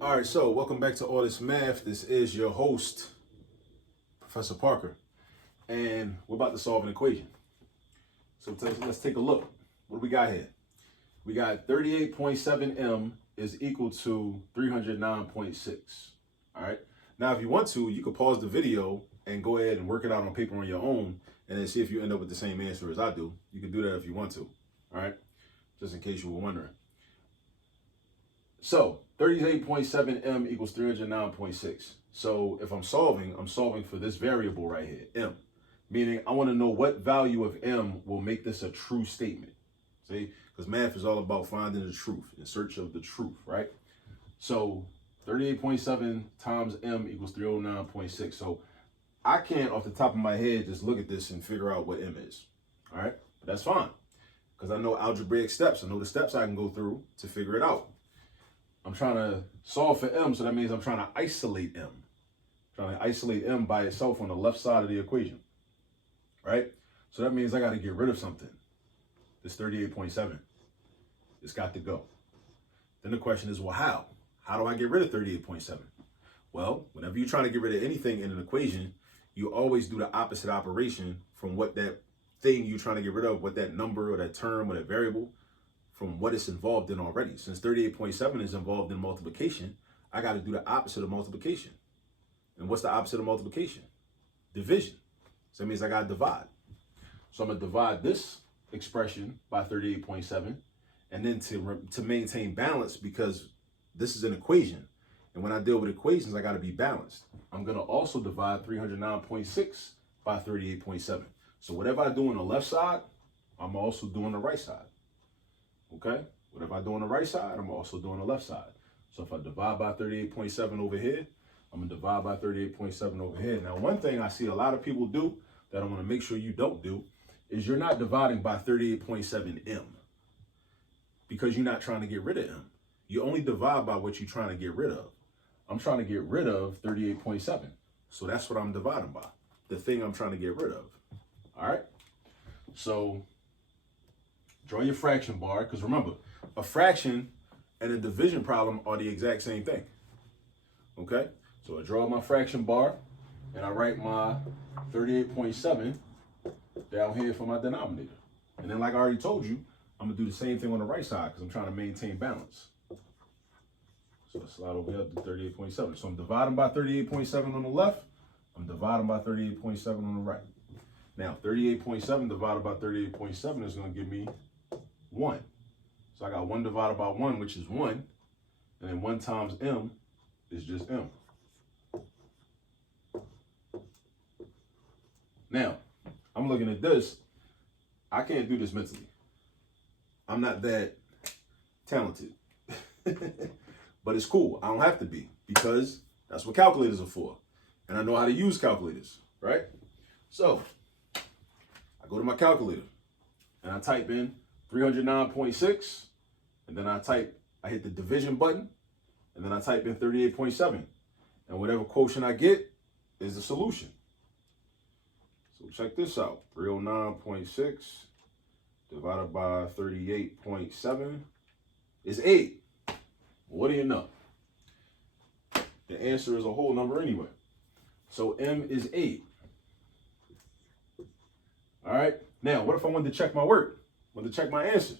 All right, so welcome back to All This Math. This is your host, Professor Parker, and we're about to solve an equation. So let's take a look. What do we got here? We got 38.7 m is equal to 309.6. All right. Now, if you want to, you could pause the video and go ahead and work it out on paper on your own, and then see if you end up with the same answer as I do. You can do that if you want to. All right, just in case you were wondering. So 38.7 m equals 309.6. So if I'm solving for this variable right here, m. Meaning I want to know what value of m will make this a true statement. See, because math is all about finding the truth, in search of the truth, right? So 38.7 times m equals 309.6. So I can't, off the top of my head, just look at this and figure out what m is. All right, but that's fine, because I know algebraic steps. I know the steps I can go through to figure it out. I'm trying to solve for m, so that means I'm trying to isolate m. Trying to isolate m by itself on the left side of the equation, right? So that means I got to get rid of something. This 38.7. It's got to go. Then the question is, well, how? How do I get rid of 38.7? Well, whenever you're trying to get rid of anything in an equation, you always do the opposite operation from what that thing you're trying to get rid of, what that number or that term or that variable, from what it's involved in already. Since 38.7 is involved in multiplication, I got to do the opposite of multiplication. And what's the opposite of multiplication? Division. So that means I got to divide. So I'm going to divide this expression by 38.7, and then to maintain balance, because this is an equation, and when I deal with equations, I got to be balanced. I'm going to also divide 309.6 by 38.7. So whatever I do on the left side, I'm also doing the right side. Okay, whatever I do on the right side, I'm also doing the left side. So if I divide by 38.7 over here, I'm gonna divide by 38.7 over here. Now, one thing I see a lot of people do that I want to make sure you don't do is you're not dividing by 38.7 m, because you're not trying to get rid of m. You only divide by what you're trying to get rid of. I'm trying to get rid of 38.7. So that's what I'm dividing by, the thing I'm trying to get rid of. All right, so draw your fraction bar, because remember, a fraction and a division problem are the exact same thing. Okay, so I draw my fraction bar and I write my 38.7 down here for my denominator. And then, like I already told you, I'm gonna do the same thing on the right side, because I'm trying to maintain balance. So I slide over here to 38.7. So I'm dividing by 38.7 on the left. I'm dividing by 38.7 on the right. Now, 38.7 divided by 38.7 is gonna give me 1. So I got 1 divided by 1, which is 1. And then 1 times m is just m. Now, I'm looking at this. I can't do this mentally. I'm not that talented. But it's cool. I don't have to be, because that's what calculators are for. And I know how to use calculators, right? So I go to my calculator and I type in 309.6, and then I hit the division button, and then I type in 38.7, and whatever quotient I get is the solution. So check this out. 309.6 divided by 38.7 is 8. What do you know? The answer is a whole number anyway. So m is 8. All right. Now, what if I wanted to check my work? To check my answer.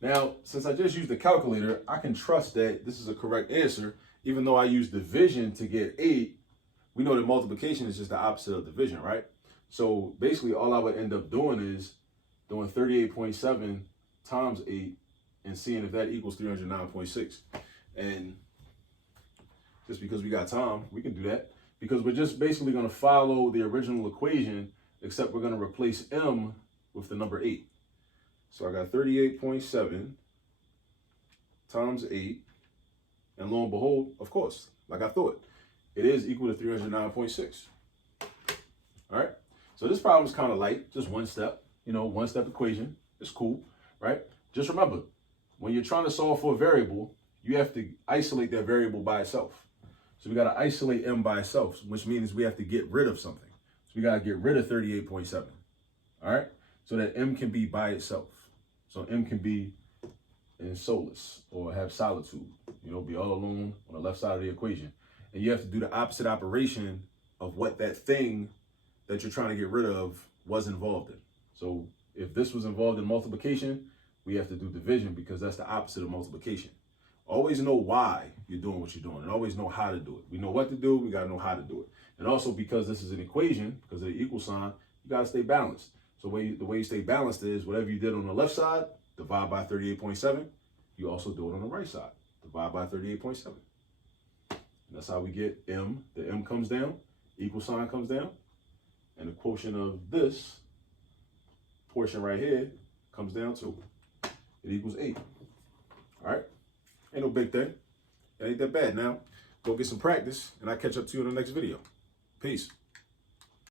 Now, since I just used the calculator, I can trust that this is a correct answer, even though I used division to get 8. We know that multiplication is just the opposite of division, right? So basically, all I would end up doing is doing 38.7 times 8 and seeing if that equals 309.6. And just because we got time, we can do that, because we're just basically going to follow the original equation, except we're going to replace m with the number 8. So I got 38.7 times 8, and lo and behold, of course, like I thought, it is equal to 309.6. All right, so this problem is kind of light, just one step, one step equation. It's cool, right? Just remember, when you're trying to solve for a variable, you have to isolate that variable by itself. So we got to isolate m by itself, which means we have to get rid of something. So we got to get rid of 38.7, all right? So that m can be by itself. So m can be in solace or have solitude. You know, be all alone on the left side of the equation. And you have to do the opposite operation of what that thing that you're trying to get rid of was involved in. So if this was involved in multiplication, we have to do division because that's the opposite of multiplication. Always know why you're doing what you're doing and always know how to do it. We know what to do, we got to know how to do it. And also because this is an equation, because of the equal sign, you got to stay balanced. So the way you stay balanced is whatever you did on the left side, divide by 38.7. You also do it on the right side, divide by 38.7. And that's how we get M. The M comes down, equal sign comes down, and the quotient of this portion right here comes down to, it equals 8. All right? Ain't no big thing. It ain't that bad. Now, go get some practice, and I'll catch up to you in the next video. Peace.